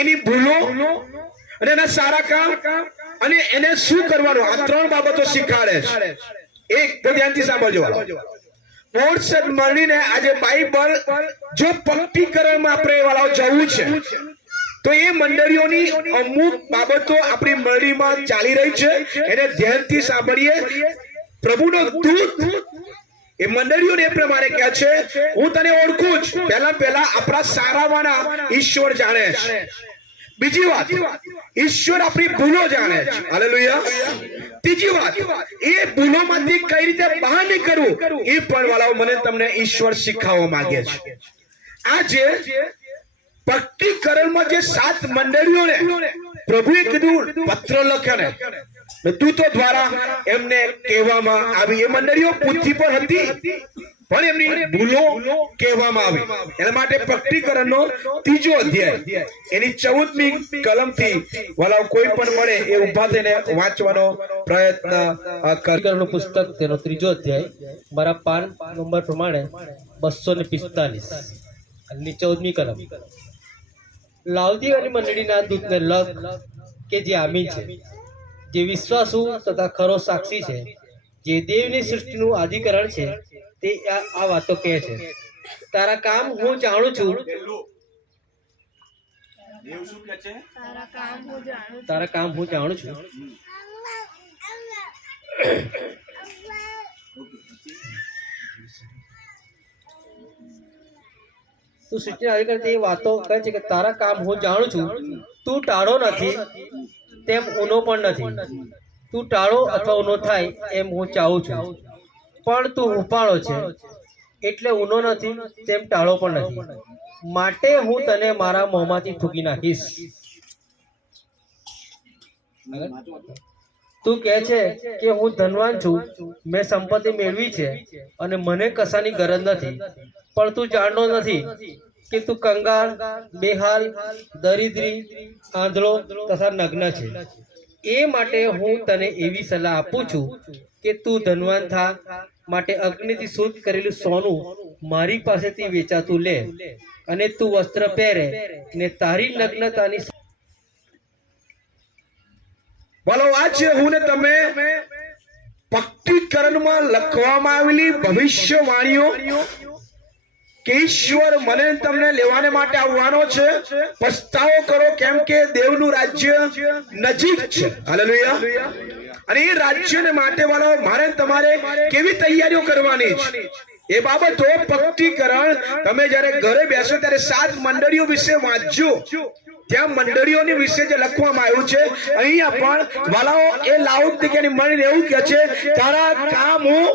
એની ભૂલો અને એના સારા કામ અને એને શું કરવાનું, આ ત્રણ બાબતો શીખવાડે છે. એક તો ધ્યાનથી સાંભળજો. મોડસદ મળીને આજે બાઇબલ જો પક્કીકરણમાં આપણે વાળાઓ જવું છે તો એ મંડળીઓની અમુક બાબતો આપણી મંડળીમાં ચાલી રહી છે, એને ધ્યાનથી સાંભળીએ. પ્રભુનો દૂત એ મંડળીઓને એ પ્રમાણે કહે છે, હું તને ઓળખું છું. પહેલા આપણા સારાવાના ઈશ્વર જાણે છે. બીજી વાત, ઈશ્વર આપણી ભૂલો જાણે છે. હાલેલુયા. ત્રીજી વાત, એ ભૂલોમાંથી કઈ રીતે બહાર નીકળવું એ પણ વાળાઓ મને તમને ઈશ્વર શીખવવા માંગે છે. આજે પક્કીકરણમાં જે 7 મંડળીઓને પ્રભુએ કીધું પત્ર લખ્યાને દૂતો દ્વારા એમને કહેવામાં આવી. એ મંડળીઓ પૃથ્વી પર હતી પણ એમની ભૂલો કહેવામાં આવી. એના માટે પક્કીકરણનો 3જો અધ્યાય એની 14મી કલમથી વાલાઓ કોઈ પણ મળે એ ઉભા થઈને વાંચવાનો પ્રયત્ન પક્કીકરણનું પુસ્તક તેનો 3જો અધ્યાય મારા પાન નંબર પ્રમાણે 245 અને 14મી કલમ. લાવદીઓની મંડળીના દૂતને લખ કે જે આમીન છે, જે વિશ્વાસુ તથા ખરો સાક્ષી છે, જે દેવની સૃષ્ટિનું આદિકરણ છે, તે આ વાતો કહે છે. તારા કામ હું જાણું છું. તારા કામ હું જાણું છું. તું સૃષ્ટિ આદિકરણ એ વાતો કહે છે કે તારા કામ હું જાણું છું. તું ટાળો નથી તેમ ઊનો પણ નથી. તું ટાળો અથવા ઊનો થાય એમ હું ચાહું છું, પણ તું હુંફાળો છે એટલે ઊનો નથી તેમ ટાળો પણ નથી. માટે હું તને મારા મોંમાંથી થૂકી નાખીશ. તું કહે છે કે હું ધનવાન છું, મેં સંપત્તિ મેળવી છે અને મને કશાની ગરજ નથી. પણ તું જાણતો નથી કે તું કંગાળ, બેહાલ, દરિદ્રી, આંધળો તથા નગ્ન છે. એ માટે હું તને એવી સલાહ આપું છું કે તું ધનવાન થા. માટે અગ્નિથી શુદ્ધ કરેલું સોનું મારી પાસેથી વેચાતું લે અને તું વસ્ત્ર પહેરે ને તારી નગ્નતાની બોલો. આજે હું ને તમે પક્કીકરણમાં લખવામાં આવેલી ભવિષ્યવાણીઓ કે ઈશ્વર મને તમને લેવાને માટે આવવાનો છે. પસ્તાવો કરો, કેમ કે દેવનું રાજ્ય નજીક છે. હાલેલુયા. અને એ રાજ્યને માટે વાળો મારે તમારે કેવી તૈયારીઓ કરવાની છે એ બાબતો પક્કીકરણ તમે જયારે ઘરે બેસો ત્યારે 7 મંડળીઓ વિશે વાંચજો. ત્યાં મંડળીઓની વિશે જે લખવામાં આવ્યું છે અહીંયા પણ વાલાઓ એ લાઉદિકીયાની મંડળી એવું કહે છે, તારા કામ હું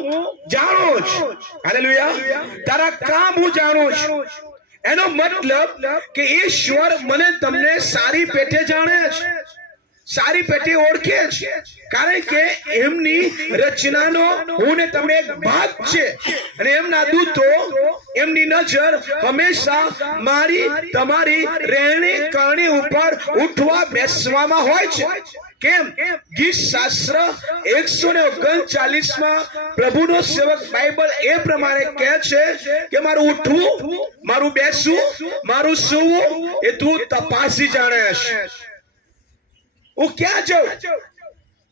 જાણું છું. હાલેલુયા. તારા કામ હું જાણું છું. એનો મતલબ કે ઈશ્વર મને તમને સારી પેટે જાણે છે, સારી પેટે ઓળખે છે, કારણ કે એમની રચનાનો હું ને તમે એક ભાગ છે. અને એમના દૂતો, એમની નજર હંમેશા મારી તમારી રહેણી કરણી ઉપર ઉઠવા બેસવામાં હોય છે. કેમ? ગીત શાસ્ત્ર 139 પ્રભુનો સેવક બાઇબલ એ પ્રમાણે કહે છે કે મારું ઉઠવું, મારું બેસવું, મારું સૂવું એ તું તપાસી જાણે છે. હું ક્યાં જાઉં?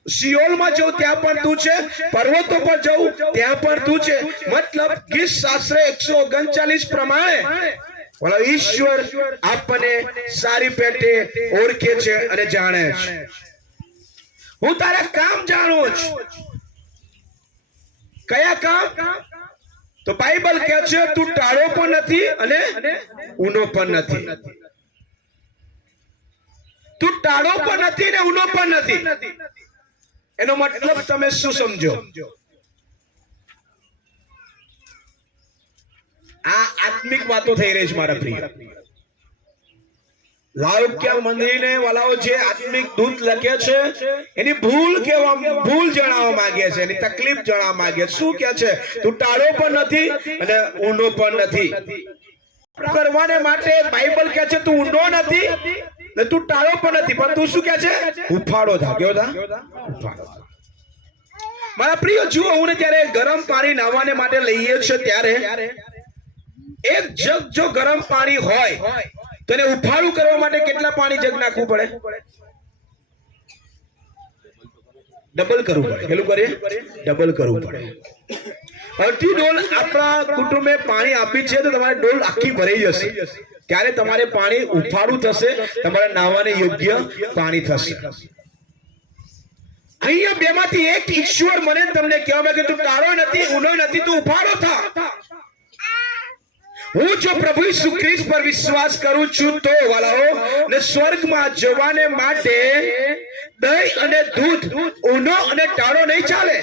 સિયોલમાં જાઉં ત્યાં પણ તું છે, પર્વતો પર જાઉં ત્યાં પણ તું છે. મતલબ ગીત શાસ્ત્ર 139 પ્રમાણે ઈશ્વર આપણને સારી પેટે ઓળખે છે અને જાણે છે. હું તારા કામ જાણું છું. કયા કામ? તો બાઇબલ કહે છે તું ટાળો પણ નથી અને ઊનો પણ નથી. તું ટાળો પણ નથી ને ઊનો પણ નથી. એનો મતલબ તમે શું સમજો? આ આત્મિક વાતો થઈ રહી છે મારા પ્રિય. લાઉદિકીયા મંડળીને વાલાઓ જે આત્મિક દૂત લખે છે એની ભૂલ જણાવવા માંગે છે, એની તકલીફ જણાવવા માંગે છે. શું કહે છે? તું ટાળો પણ નથી અને ઊંડો પણ નથી. કરવાને માટે બાઇબલ કહે છે તું ઊંડો નથી ને તું ટાળો પણ નથી, પણ તું શું કહે છે? હુંફાળો થા. કેવો થા? હુંફાળો. મારા પ્રિય જુઓ, હું જ્યારે ગરમ પાણી નાહવાને માટે લઈએ છીએ ત્યારે એક જગ જો ગરમ પાણી હોય તો એને ઉફાળું કરવા માટે કેટલા પાણી જગ નાખવું પડે? ડબલ કરવું પડે. કેટલું કરીએ? ડબલ કરવું પડે. અડધી ડોલ આપણા કુટુંબે પાણી આપી છે તો તમારે ડોલ આખી ભરાઈ જશે. ત્યારે તમારે પાણી ઉફાળું થશે, તમારે નાહવાને યોગ્ય પાણી થશે. અહીંયા બેમાંથી એક ઈશ્વર મને તમને કહેવા માંગે તું કાળો નથી, ઊનો નથી, તું ઉફાળો થા. હું જો પ્રભુ ઈસુ ખ્રિસ્ત પર વિશ્વાસ કરું છું તો વાલાઓ ને સ્વર્ગમાં જવાને માટે દહીં અને દૂધ, ઊનો અને ટાળો નહીં ચાલે.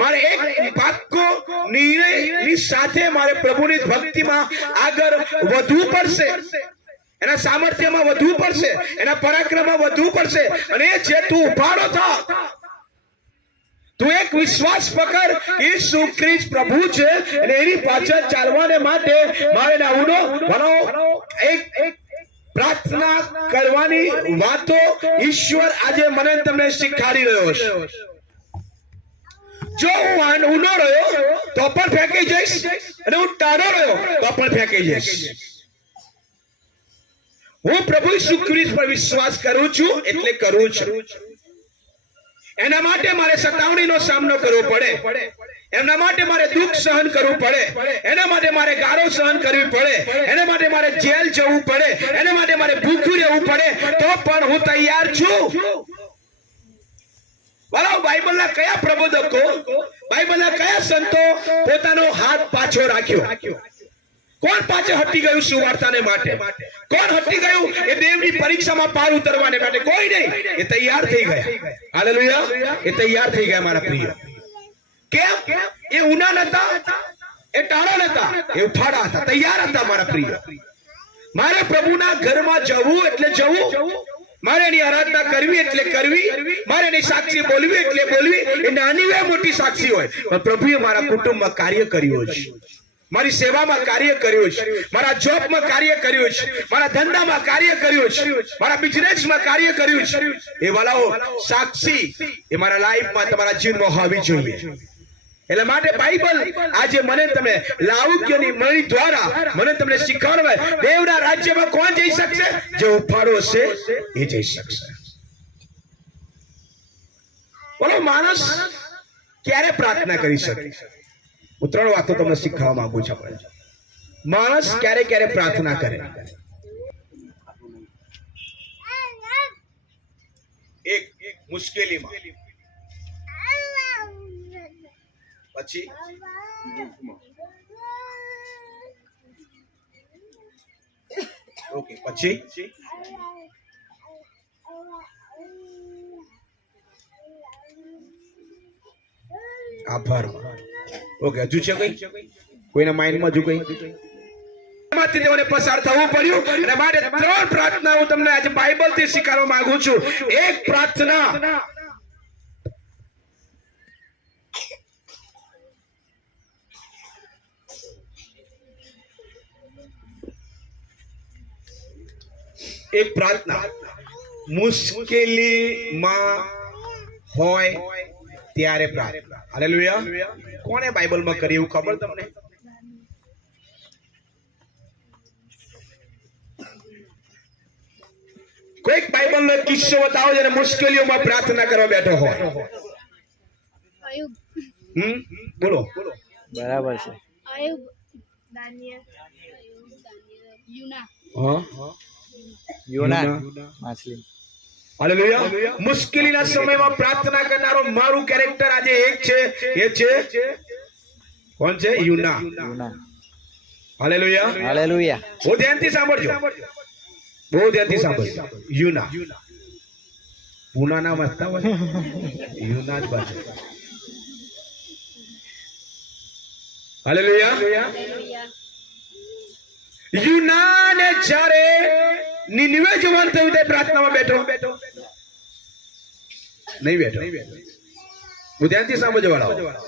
મારે એક પાક્કો નિર્ણયની સાથે મારે પ્રભુની ભક્તિમાં આગળ વધવું પડશે, એના સામર્થ્યમાં વધવું પડશે, એના પરાક્રમમાં વધવું પડશે. અને એ છે તું ઉફાળો થા. તું એક વિશ્વાસ પકડ, ઈસુ ખ્રિસ્ત પ્રભુ છે અને એની પાછળ ચાલવાને માટે મારે નાઉનો બનાવો. એક પ્રાર્થના કરવાની વાતો ઈશ્વર આજે મને તમને શીખવાડી રહ્યો છે. જો હું ઊનો રહ્યો તો પણ ફેંકી જઈશ, અને હું ટાળો રહ્યો તો પણ ફેંકી જઈશ. હું પ્રભુ ઈસુ ખ્રિસ્ત પર વિશ્વાસ કરું છું એટલે કરું છું. એના માટે મારે સતાવણીનો સામનો કરવો પડે, એના માટે મારે દુઃખ સહન કરવું પડે, એના માટે મારે ગાળો સહન કરવી પડે, એના માટે મારે જેલ જવું પડે, એના માટે મારે ભૂખ્યું રહેવું પડે, તો પણ હું તૈયાર છું. બોલો, બાઇબલના કયા પ્રબોધકો, બાઇબલના કયા સંતો પોતાનો હાથ પાછો રાખ્યો? કોણ પાછળ હટી ગયું સુવાર્તાને માટે? કોણ હટી ગયું એ દેવની પરીક્ષામાં પાર ઉતરવાને માટે? કોઈ નહીં. એ તૈયાર થઈ ગયા. હાલેલુયા. એ તૈયાર થઈ ગયા મારા પ્રિય. કેમ? એ ઊના નતા, એ ટાળો નતા, એ ઉફાળા હતા, તૈયાર હતા મારા પ્રિય. મારે પ્રભુના ઘરમાં જવું એટલે જવું, મારે એની આરાધના કરવી એટલે કરવી, મારે એની સાક્ષી બોલવી એટલે બોલવી. એ નાની હોય મોટી સાક્ષી હોય, પણ પ્રભુએ મારા કુટુંબમાં કાર્ય કર્યું છે, મારી સેવામાં કાર્ય કર્યું છે, મારા જોબમાં કાર્ય કર્યું છે, મારા ધંધામાં કાર્ય કર્યું છે, મારા બિઝનેસમાં કાર્ય કર્યું છે. એ વાલાઓ સાક્ષી એ મારા લાઈફમાં, તમારા જીવનમાં હોવી જોઈએ. એટલે માટે બાઇબલ આજે મને તમને લાઉક્યની મળી દ્વારા મને તમને શીખવાડવા, દેવના રાજ્યમાં કોણ જઈ શકશે? જે ઉફાળો હશે એ જઈ શકશે. બોલો, માણસ ક્યારે પ્રાર્થના કરી શકે? હું 3 વાતો તમને શીખવા માંગુ છું. માણસ ક્યારે ક્યારે પ્રાર્થના કરે? એક મુશ્કેલીમાં, પછી ઓકે, પછી આભાર. ઓકે, હજુ છે કઈ? કોઈના માઇન્ડમાં હજુ કઈ? એમાંથી તેઓને પસાર થવું પડ્યું. અને માટે 3 પ્રાર્થના હું તમને આજે બાઇબલથી શીખવવા માંગુ છું. એક પ્રાર્થના મુશ્કેલીમાં હોય ત્યારે પ્રાર્થના. હાલેલુયા. કોણે બાઇબલમાં કરી એવું ખબર તમને? કોઈક બાઇબલનો કિસ્સો બતાવો જેને મુશ્કેલીઓમાં પ્રાર્થના કરવા બેઠો હોય. બોલો. બરાબર છે. યોના માછલી. હાલેલુયા. મુશ્કેલીના સમયમાં પ્રાર્થના કરનારો મારું કેરેક્ટર આજે એક છે. એ છે કોણ છે? યુના. હાલેલુયા. હાલેલુયા. બહુ ધ્યાનથી સાંભળજો, બહુ ધ્યાનથી સાંભળજો. યુના. પૂના નામ હતા હોય, યુના જ બાજુ. હાલેલુયા. યુનાને જ્યારે નિનવે જવાનું થયું તે પ્રાર્થનામાં બેઠો નહીં બેઠો? હું ધ્યાનથી સાંભળજો વાળા.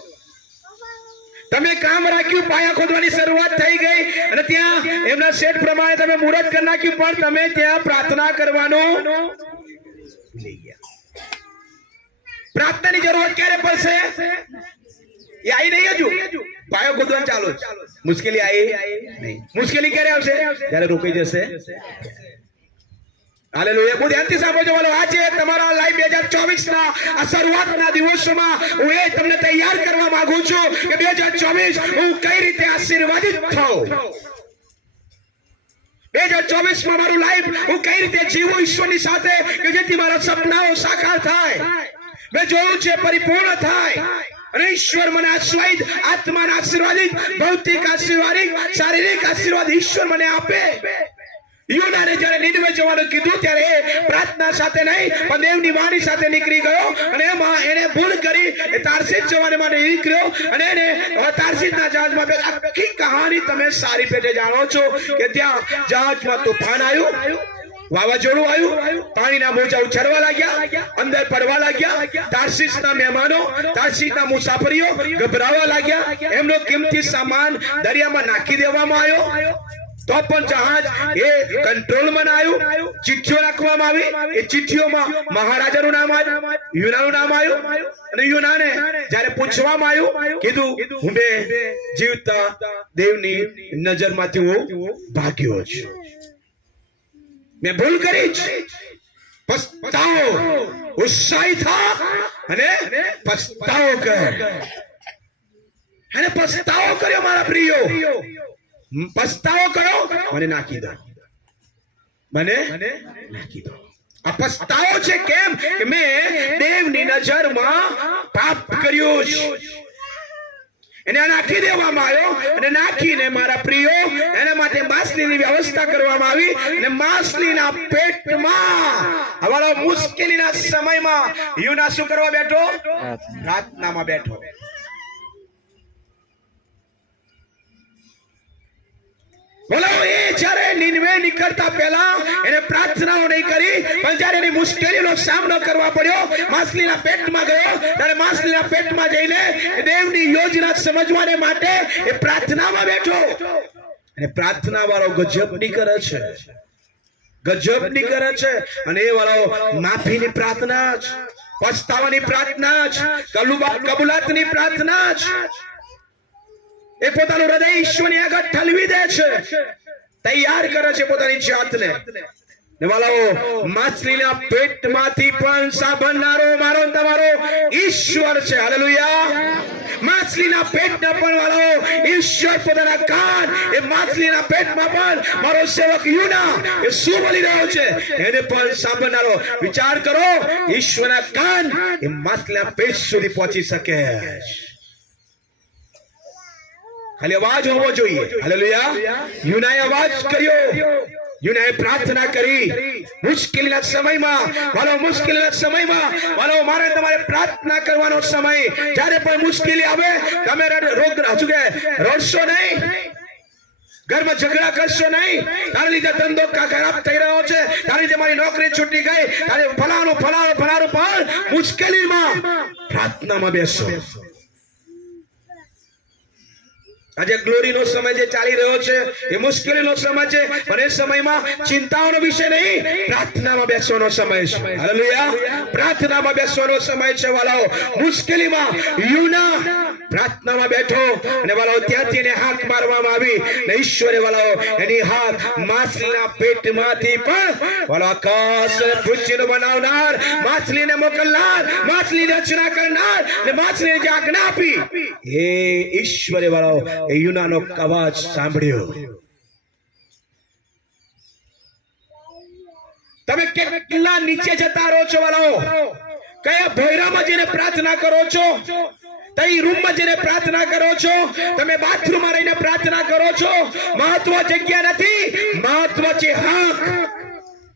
તમે કામ રાખ્યું, પાયા ખોદવાની શરૂઆત થઈ ગઈ અને ત્યાં એમના સેટ પ્રમાણે તમે મુહૂર્ત કરી નાખ્યું, પણ તમે ત્યાં પ્રાર્થના કરવાનું ભૂલી ગયા. પ્રાર્થનાની જરૂરત ક્યારે પડશે? એ આવી નહીં હજુ પાયો ગોદવાનું ચાલુ જ. મુશ્કેલી આવી નહીં. મુશ્કેલી ક્યારે આવશે? ત્યારે રોકાઈ જશે. હાલેલુયા. બહુ ધ્યાનથી સાંભળજો વાલો. આજે તમારા લાઈવ 2024 ના આ શરૂઆતના દિવસોમાં હું એ તમને તૈયાર કરવા માંગુ છું કે 2024 હું કઈ રીતે આશીર્વાદિત થાઉં. 2024 માં મારું લાઈફ હું કઈ રીતે જીવું ઈશ્વરની સાથે કે જેથી મારા સપનાઓ સાકાર થાય. મેં જોયું છે પરિપૂર્ણ થાય અને ઈશ્વર મને આશીર્વાદ, આત્માના આશીર્વાદિત, ભૌતિક આશીર્વાદિત, શારીરિક આશીર્વાદ ઈશ્વર મને આપે. યોનાને જ્યારે નીનવે જવાનું કીધું ત્યારે એ પ્રાર્થના સાથે નહીં પણ દેવની વાણી સાથે નીકળી ગયો અને એમાં એને ભૂલ કરી એ તારસીસ જવાને માટે નીકળ્યો અને એને તારસીસના જહાજમાં આખી કહાની તમે સારી પેટે જાણો છો કે ત્યાં જહાજમાં તોફાન આવ્યું, વાવાઝોડું આવ્યું, પાણીના મોજા ઉછળવા લાગ્યા, અંદર પડવા લાગ્યા. તારસીસના મહેમાનો, તારસીસના મુસાફરીઓ ગભરાવા લાગ્યા. એમનો કિંમતી સામાન દરિયામાં નાખી દેવામાં આવ્યો. તો પણ જહાજ એ કંટ્રોલમાં આવ્યું. ચિઠ્ઠીઓ રાખવામાં આવી. એ ચિઠ્ઠીઓમાં મહારાજાનું નામ આવ્યું, યુનાનું નામ આવ્યું અને યુનાને જ્યારે પૂછવામાં આવ્યું કીધું હું બે જીવતા દેવની નજરમાંથી હું ભાગ્યો છું. મેં ભૂલ કરી છે. પસ્તાવો, ઉત્સાહી થા અને પસ્તાવો કર. અને પસ્તાવો કર્યો મારા પ્રિયો. પસ્તાવો કરો મને નાખી દો, મને નાખી દો. આ પસ્તાવો છે કેમ કે મેં દેવની નજરમાં પાપ કર્યું છે. એને નાખી દેવામાં આવ્યો અને નાખીને મારા પ્રિયો એના માટે માછલીની વ્યવસ્થા કરવામાં આવી અને માછલીના પેટમાં હવાલો મુશ્કેલીના સમયમાં યુના શું કરવા બેઠો? પ્રાર્થનામાં બેઠો. બોલો એ જ્યારે નીનવે નીકળતા પહેલા એને પ્રાર્થનાઓ નહીં કરી પણ જ્યારે એની મુશ્કેલીનો સામનો કરવા પડ્યો, માછલીના પેટમાં ગયો ત્યારે માછલીના પેટમાં જઈને દેવની યોજના સમજવાને માટે એ પ્રાર્થનામાં બેઠો. અને પ્રાર્થના વાળો ગજબની કરે છે, ગજબની કરે છે. અને એ વાળો માફીની પ્રાર્થના છે, પસ્તાવાની પ્રાર્થના છે, કબૂલાતની પ્રાર્થના છે. એ પોતાનું હૃદય ઈશ્વરની આગળ ઠલવી દે છે, તૈયાર કરે છે પોતાની જાતને. માછલીના પેટમાંથી પણ સાંભળનારો મારો તમારો ઈશ્વર છે. હાલેલુયા. માછલીના પેટના પણ વાળો ઈશ્વર પોતાના કાન એ માછલીના પેટમાં પણ મારો સેવક યુના એ શું બોલી રહ્યો છે એને પણ સાંભળનારો. વિચાર કરો, ઈશ્વરના કાન એ માછલીના પેટ સુધી પહોંચી શકે. ખાલી અવાજ હોવો જોઈએ. હાલેલુયા. યુનાએ અવાજ કર્યો, યુનાએ પ્રાર્થના કરી. મુશ્કેલીના સમયમાં વાલો, મુશ્કેલીના સમયમાં વાલો મારે તમારે પ્રાર્થના કરવાનો સમય. જ્યારે પણ મુશ્કેલી આવે તમે રડશો નહીં, ઘરમાં ઝઘડા કરશો નહીં. તારા લીધે ધંધો ખરાબ થઈ રહ્યો છે, તારા લીધે મારી નોકરી છૂટી ગઈ, તારે ફલાણું ફલાણું ફલાણું પણ મુશ્કેલીમાં પ્રાર્થનામાં બેસો. આજે ગ્લોરીનો સમય જે ચાલી રહ્યો છે એ મુશ્કેલીનો સમય છે પણ એ સમયમાં ચિંતાઓનો વિષય નહીં, પ્રાર્થનામાં બેસવાનો સમય છે. હાલેલુયા. પ્રાર્થનામાં બેસવાનો સમય છે વાલાઓ. મુશ્કેલીમાં યુના પ્રાર્થનામાં બેઠો અને વાલાઓ ત્યાંથી એને હાથ મારવામાં આવી ને ઈશ્વરે વાલાઓ એની હાથ માછલીના પેટમાંથી પણ વાલો આકાશ પૃથ્વીનો બનાવનાર, માછલીને મોકલનાર, માછલીની રચના કરનાર ને માછલીને જે આજ્ઞા આપી એ ઈશ્વરે વાલાઓ એ યુનાનો અવાજ સાંભળ્યો. તમે કેટલા નીચે જતા રહો છો વાલાઓ? કયા ભોયરામાં જઈને પ્રાર્થના કરો છો? કઈ રૂમમાં જઈને પ્રાર્થના કરો છો? તમે બાથરૂમમાં રહીને પ્રાર્થના કરો છો? મહત્વ જગ્યા નથી, મહત્વ છે હાક.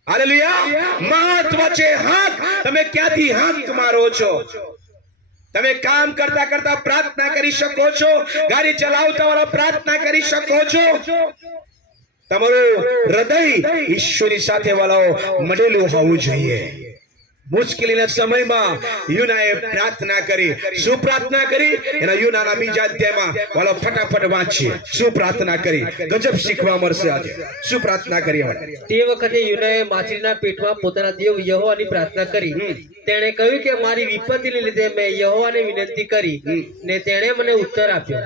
હાલેલુયા. મહત્વ છે હાક. તમે ક્યાંથી હાક મારો છો? તમે કામ કરતા કરતા પ્રાર્થના કરી શકો છો, ગાડી ચલાવતા વાળા પ્રાર્થના કરી શકો છો. તમારું હૃદય ઈશ્વરની સાથે વાળો મળેલું હોવું જોઈએ. મુશ્કેલીના સમયમાં યુનાએ પ્રાર્થના કરી. શું પ્રાર્થના કરી? એના યુનાના બીજા અધ્યાયમાં વાલો ફટાફટ વાંચીએ. શું પ્રાર્થના કરી? ગજબ શીખવા મળશે આજે. શું પ્રાર્થના કરી? હવે તે વખતે યુનાએ માછલીના પેટમાં પોતાના દેવ યહોવાની પ્રાર્થના કરી. તેણે કહ્યું કે મારી વિપત્તિને લીધે મેં યહોવાને વિનંતી કરી ને તેણે મને ઉત્તર આપ્યો.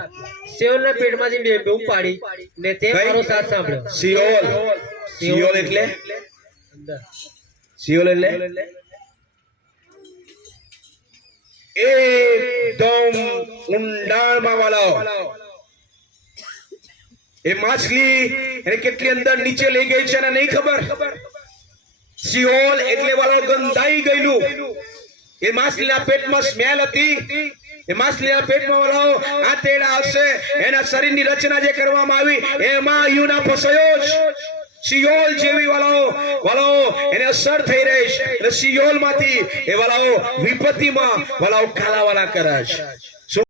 સિયોલના પેટમાંથી મેં બૂમ પાડી ને તે મારો સાથ સાંભળ્યો. સિયોલ. સિયોલ એટલે સિયોલ એટલે એકદમ ઊંડાણમાં વાળો એ માછલી એને કેટલી અંદર નીચે લઈ ગઈ છે એને નહીં ખબર. સિયોલ એટલે વાળો ગંધાઈ ગયેલું. એ માછલીના પેટમાં સ્મેલ હતી. એ માછલીના પેટમાં વાળો આંતરડા હશે. એના શરીરની રચના જે કરવામાં આવી એમાં યુના ફસાયો છે. સિયોલ જેવી વાળો એને અસર થઈ રહી છે. એટલે સિયોલ માંથી એ વાળો વિપત્તિમાં વાળો કાલાવાલા કરે છે.